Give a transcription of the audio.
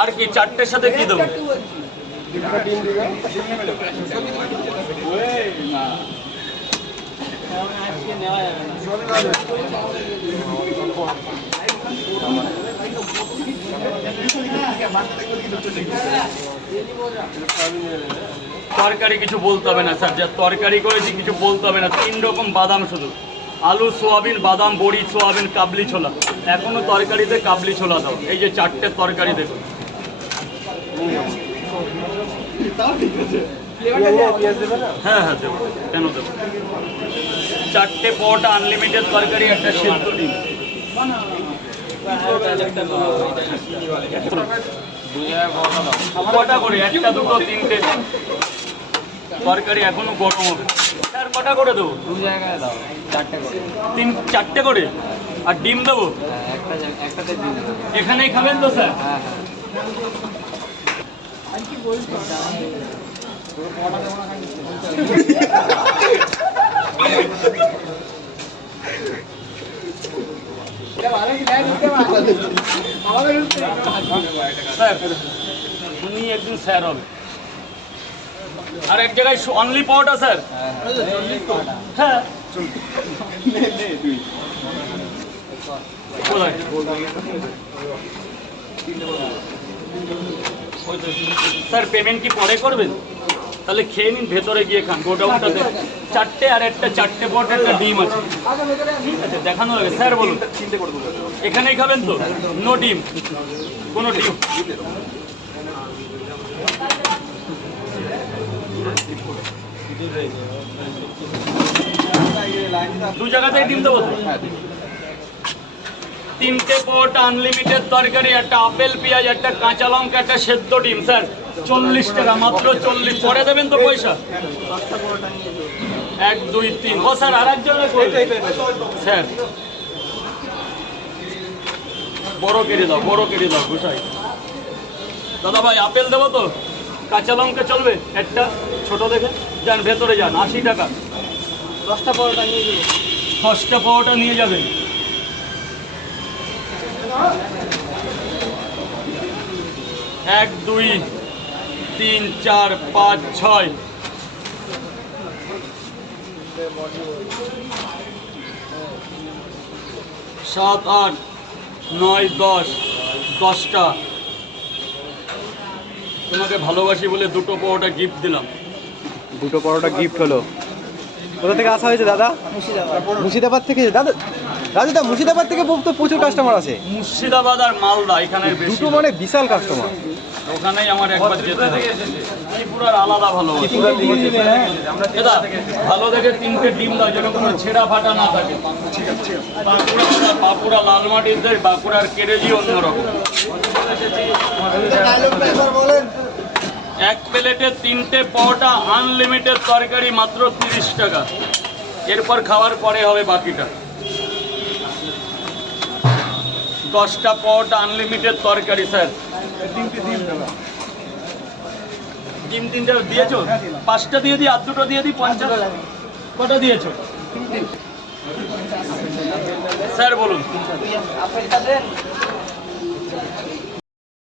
আর কি চারটের সাথে কি দেবো? তরকারি কিছু বলতে হবে না স্যার, যা তরকারি করেছি কিছু বলতে হবে না। 3 রকম বাদাম, শুধু আলু, সোয়াবিন, বাদাম, বড়ি, সোয়াবিন, কাবলি ছোলা। এখনো তরকারিতে কাবলি ছোলা দাও। এই যে 4টে তরকারি দেখুন। হ্যাঁ হ্যাঁ দেবো, কেন দেবো? 4টে পরোটা, আনলিমিটেড তরকারি, একটা সেদ্ধ ডিম। কটা করে? 1টা 2টো 3টে তরকারি এখনো গরম হবে। স্যার কটা করে দেবো? 2 জায়গায় দাও, 4টে করে। 4টে করে। আর ডিম দেবো? একটাতে ডিম। এখানেই খাবেন তো স্যার? হ্যাঁ হ্যাঁ। স্যার উনি একদিন স্যার হবে। আর এক জায়গায় অনলি পরোটা স্যার। হ্যাঁ স্যার পেমেন্ট কি পরে করবেন? তাহলে খেয়ে নিন, ভেতরে গিয়ে খান গোডাউনটাতে। 4টে আর একটা 4টে পরোটা, একটা ডিম আছে। ঠিক আছে, দেখানো হবে। স্যার বলুন, এখানেই খাবেন তো? নো ডিম, কোনো ডিম? দু জায়গাতেই ডিম দেবো তো? 3টে পরোটা, আনলিমিটেড তরকারি, একটা আপেল, পেঁয়াজ, একটা কাঁচা লঙ্কা, একটা সেদ্ধ ডিম। স্যার 40 টাকা, মাত্র 40। পরে দেবেন তো পয়সা? 1 2 3। ও স্যার আর একজন স্যার, বড় কেটে দাও, বড় কেটে দাও গোসাই। দাদা ভাই আপেল দেবো তো? কাঁচা লঙ্কা চলবে একটা ছোট দেখে? যান ভেতরে যান, 80 টাকা। 10টা পরোটা নিয়ে যাবেন। 10টা পরোটা নিয়ে যাবেন। 1 2 3 4 5 6 7 8 9 10। 10টা। তোমাকে ভালোবাসি বলে 2টো পরোটা গিফট দিলাম। 2টো পরোটা গিফট হলো। কোথা থেকে আসা হয়েছে দাদা? মুর্শিদাবাদ থেকে। দাদা রাজুদা, মুর্শিদাবাদ থেকে তো প্রচুর কাস্টমার আছে। মুর্শিদাবাদ আর মালদা এখানের বেশি। 2টো মানে বিশাল কাস্টমার। ওখানেই আমার একবার যেতে হবে। ত্রিপুরার আলাদা ভালো। দাদা ভালো দেখে 3টে ডিম দাও, যেন কোনো ছেঁড়া ফাটা না থাকে। বাঁকুড়া লালমাটিদের, বাঁকুড়ার কেরেজি অন্যরকম। 1 প্লেটে 3টে পরোটা, আনলিমিটেড তরকারি, মাত্র 30 টাকা। এরপর খাওয়ার পরে হবে বাকিটা। 10টা পরোটা, আনলিমিটেড তরকারি। স্যার ডিম 3টে দিয়েছো? 5টা দিয়ে দিই, আর 2টো দিয়ে দিই। 50 কটা দিয়েছো? স্যার বলুন।